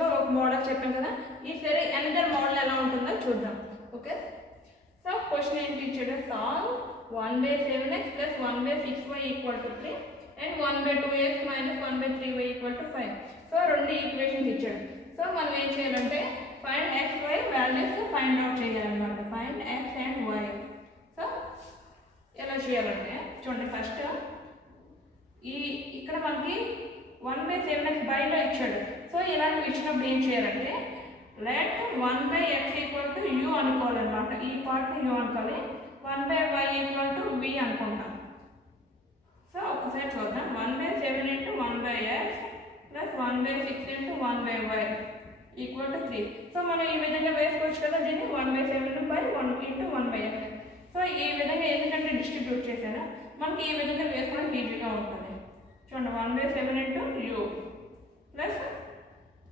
ఈక్వేషన్లో ఒక మోడల్ చెప్పాం కదా, ఈసారి అనదర్ మోడల్ ఎలా ఉంటుందో చూద్దాం. ఓకే, సో క్వశ్చన్ ఏంటి ఇచ్చాడు, solve 1/7x plus 1/6y equal to 3 and 1/2x minus 1/3y equal to 5. So రెండు ఈక్వేషన్స్ ఇచ్చాడు. సో మనం ఏం చేయాలంటే find x y values find out చేయాలన్నమాట. Find x and y. So ఎలా చేయాలంటే చూడండి, ఫస్ట్ ఇక్కడ మనకి 1/7x బైలో ఇచ్చాడు. సో ఇలాంటివి ఇచ్చినప్పుడు ఏం చేయాలంటే let 1/x equal to u అనుకోవాలన్నమాట. ఈ పార్ట్ని u అనుకోవాలి, 1/y ఈక్వల్ టు v అనుకుంటాం. సో ఒకసారి చూద్దాం, 1/7 into 1/x plus 1/6 into 1/y equal to 3. So మనం ఈ విధంగా వేసుకోవచ్చు కదా దీన్ని, 1/7/1 ఇంటూ 1/x. సో ఈ విధంగా ఎందుకంటే డిస్ట్రిబ్యూట్ చేశాను, మనకి ఈ విధంగా వేసుకోవడానికి ఈజీగా ఉంటుంది. చూడండి, 1/7 into u plus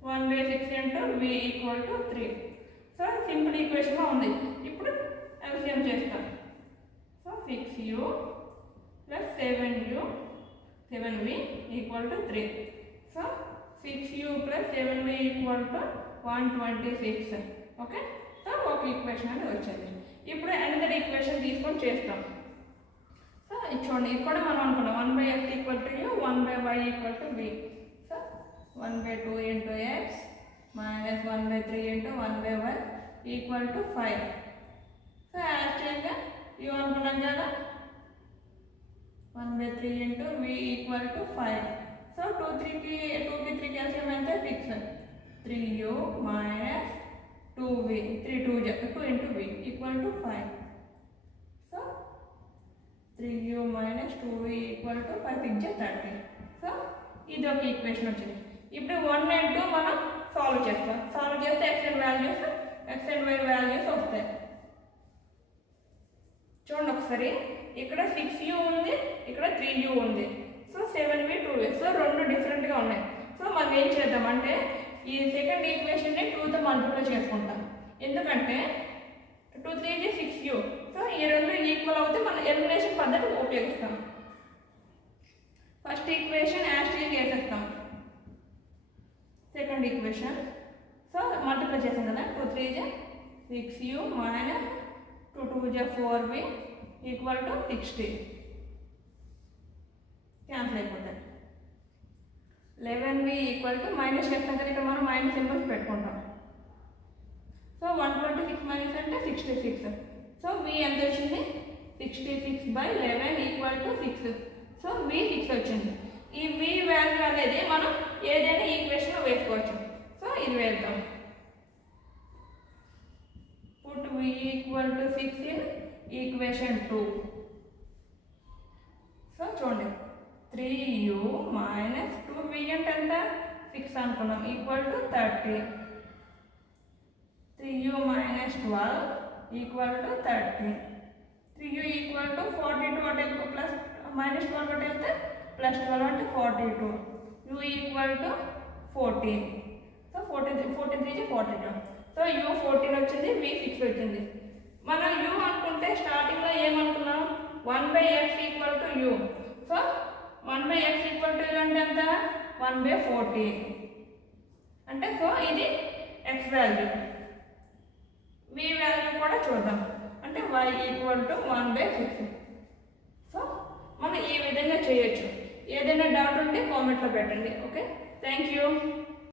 1/6 into v equal to 3. So simple ఈక్వేషన్గా ఉంది. ఇప్పుడు ఎల్సిఎం చేస్తాం. So 6u plus 7v equal to 3. So 6u plus 7v equal to 126. Okay, so ఒక ఈక్వేషన్ అనేది వచ్చింది. ఇప్పుడు అనదర్ ఈక్వేషన్ తీసుకొని చేస్తాం. సో చూడండి, ఇక్కడ మనం అనుకున్నాం 1/x equal to u, 1/y equal to v. So 1/2 into x minus 1/3 into 1/y equal to 5. So యాక్చువల్గా u అనుకున్నాం కదా, 1/3 into v equal to 5. So 2కి 3 క్యాల్సియం అయితే 6. 3u minus 2v, 2 into v equal to 5. So 3u minus 2v equal to 5 6 30. So ఇది ఒక equation వచ్చింది. ఇప్పుడు 1 and 2 మనం సాల్వ్ చేస్తాం. సాల్వ్ చేస్తే x and y వాల్యూస్ వస్తాయి. చూడండి ఒకసారి, ఇక్కడ 6u ఉంది, ఇక్కడ 3u ఉంది. So 7v 2v. సో రెండు డిఫరెంట్గా ఉన్నాయి. సో మనం ఏం చేద్దామంటే ఈ సెకండ్ ఈక్వేషన్ని 2తో మల్టిప్లై చేసుకుంటాం. ఎందుకంటే 2 3 6u. సో ఈ రెండు ఈక్వల్ అవుతే మనం ఎలిమినేషన్ పద్ధతి ఉపయోగిస్తాం. ఫస్ట్ ఈక్వేషన్ యాస్టీజ్ చేసేస్తాం. సెకండ్ ఈక్వేషన్ సో మల్టిప్లై చేసాం కదా, 2 3 6u minus 2 2 4v equal to 60. Cancel అయిపోతుంది. 11v ఈక్వల్ టు మైనస్ చేస్తాం కదా, ఇక్కడ మనం మైనస్ సింబల్స్ పెట్టుకుంటాం. సో 126 మైనస్ అంటే 66. సో v ఎంత వచ్చింది, 66/11 ఈక్వల్ టు 6. సో v 6 వచ్చింది. ఈ v వాల్యూ అనేది మనం ఏదైనా ఈక్వేషన్లో వేసుకోవచ్చు. సో ఇది వేద్దాం. Put v equal to 6 in equation 2. So చూడండి, 3u మైనస్ 2v అంటే ఎంత 6 అనుకున్నాం equal to 30. 3u minus 12 equal to 30. 3u equal to 42 అంటే ప్లస్ మైనస్ 12 అంటే వెళ్తే ప్లస్ 12 అంటే 42. u equal to 14. So 14 42. So u 14 వచ్చింది, v 6 వచ్చింది. మనం u అనుకుంటే స్టార్టింగ్లో ఏమనుకున్నాం, 1/x equal to u. So 1/x equal to అంటే ఎంత 1/40 అంటే. సో ఇది x వాల్యూ. v వాల్యూ కూడా చూద్దాం, అంటే y ఈక్వల్ టు 1/6. సో మనం ఈ విధంగా చేయొచ్చు. ఏదైనా డౌట్ ఉంటే కామెంట్లో పెట్టండి. Okay, thank you.